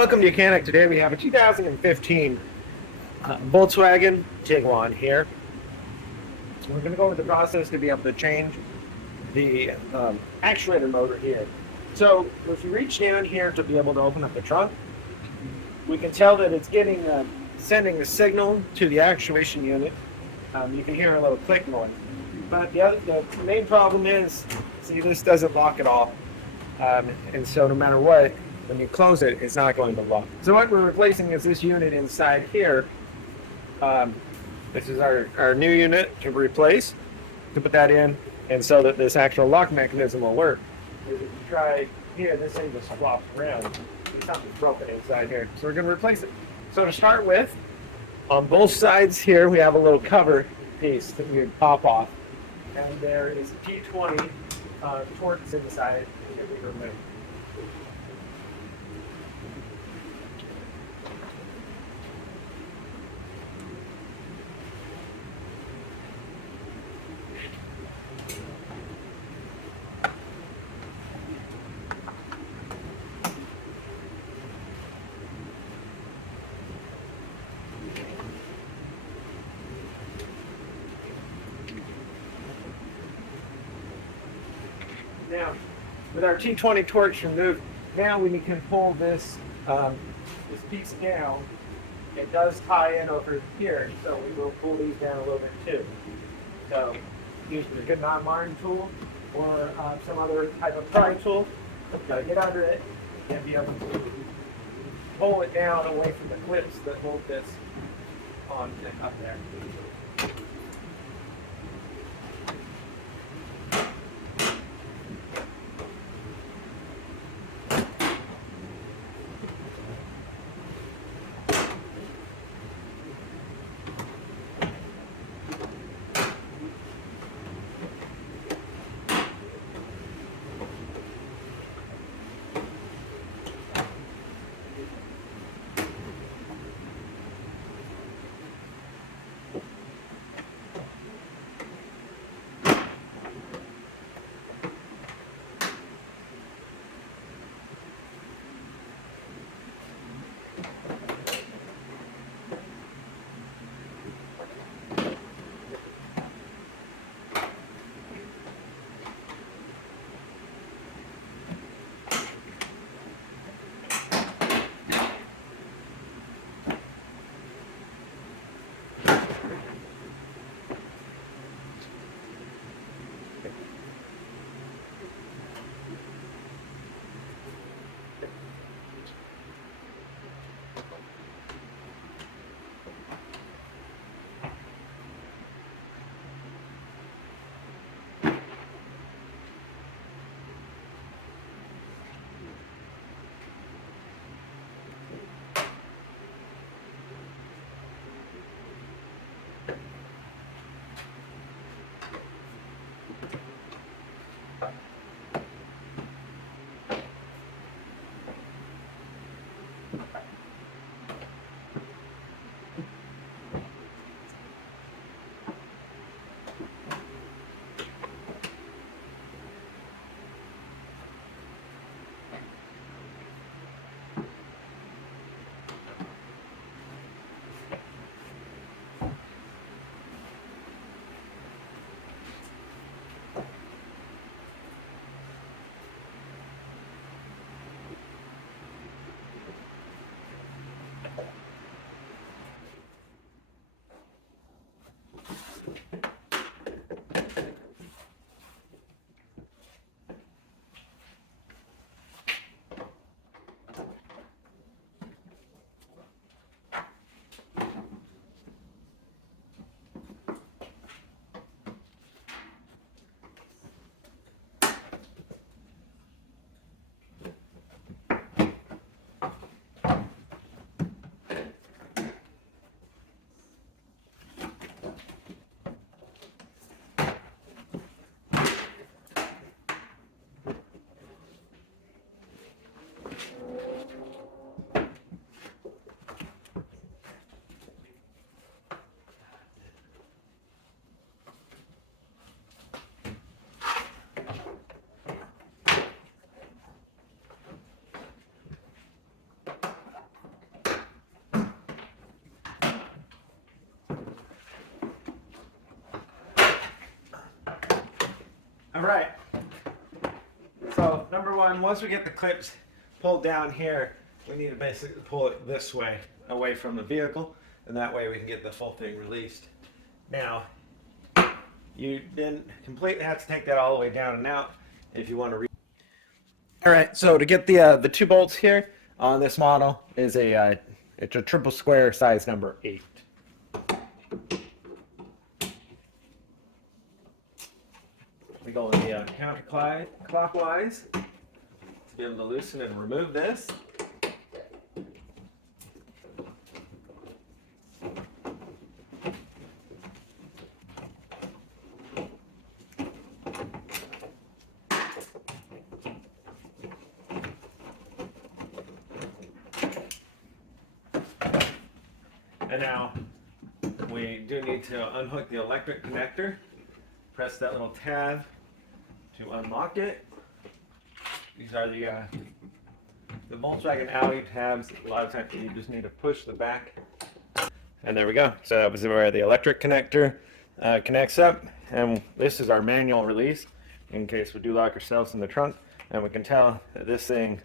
Welcome to Mechanic. Today we have a 2015 Volkswagen Tiguan here. We're going to go over the process to be able to change the actuator motor here. So if you reach down here to be able to open up the trunk, we can tell that it's sending the signal to the actuation unit. You can hear a little click noise. But the main problem is, see, this doesn't lock at all. And so no matter what, when you close it, it's not going to lock. So what we're replacing is this unit inside here. This is our new unit to replace, to put that in, and so that this actual lock mechanism will work. If you try here, this thing just flops around. Something's broken inside here. So we're going to replace it. So to start with, on both sides here, we have a little cover piece that we would pop off. And there is a T20 torques inside that we remove. Now, with our T20 torques removed, now we can pull this piece down. It does tie in over here, so we will pull these down a little bit too. So, using a good non-marring tool or some other type of pry tool, get under it and be able to pull it down away from the clips that hold this on and up there. All right. So number one, once we get the clips pulled down here, we need to basically pull it this way, away from the vehicle, and that way we can get the full thing released. Now, you didn't completely have to take that all the way down and out if you want to. All right, so to get the two bolts here on this model is it's a triple square size number 8. We go in the counterclockwise to be able to loosen and remove this. And now we do need to unhook the electric connector. Press that little tab to unlock it. These are the Volkswagen Audi tabs. A lot of times you just need to push the back. And there we go. So that was where the electric connector connects up. And this is our manual release in case we do lock ourselves in the trunk. And we can tell that this thing,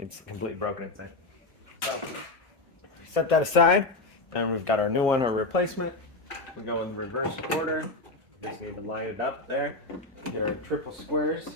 it's completely broken inside. So set that aside, and we've got our new one, our replacement. We go in reverse order. Just need to line it up there. There are triple squares.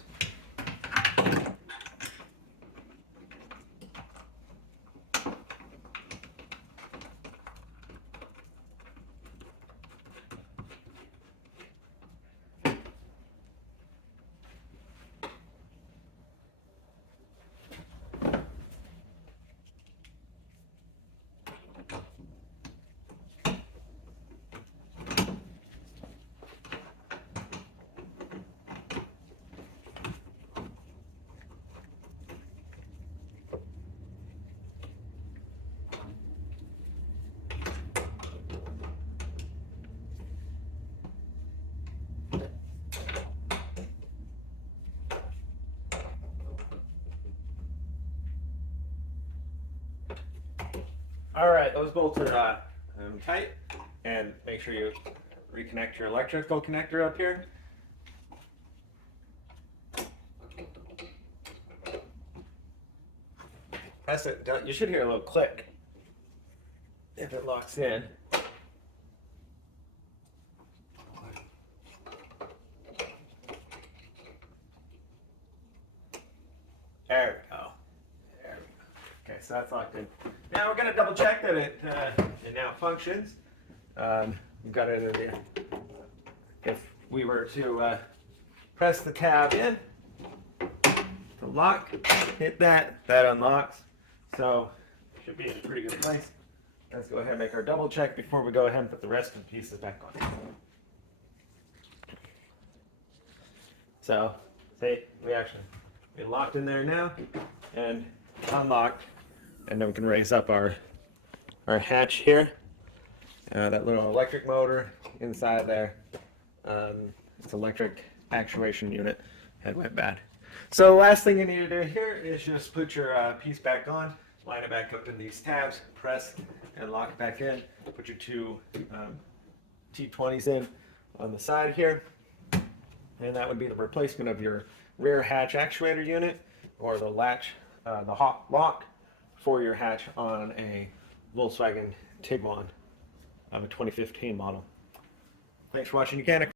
All right, those bolts are tight, and make sure you reconnect your electrical connector up here. Press it down. You should hear a little click if it locks in. There we go. There we go. Okay, so that's locked in. Now we're going to double check that it now functions. We've got it in there. If we were to press the tab in to lock, hit that unlocks. So should be in a pretty good place. Let's go ahead and make our double check before we go ahead and put the rest of the pieces back on. So see, we locked in there now and unlocked. And then we can raise up our hatch here. That little electric motor inside there. It's electric actuation unit. Head went bad. So last thing you need to do here is just put your piece back on, line it back up in these tabs, press and lock it back in. Put your two T20s in on the side here. And that would be the replacement of your rear hatch actuator unit or the latch, the hot lock for your hatch on a Volkswagen Tiguan of a 2015 model. Thanks for watching Mechanic.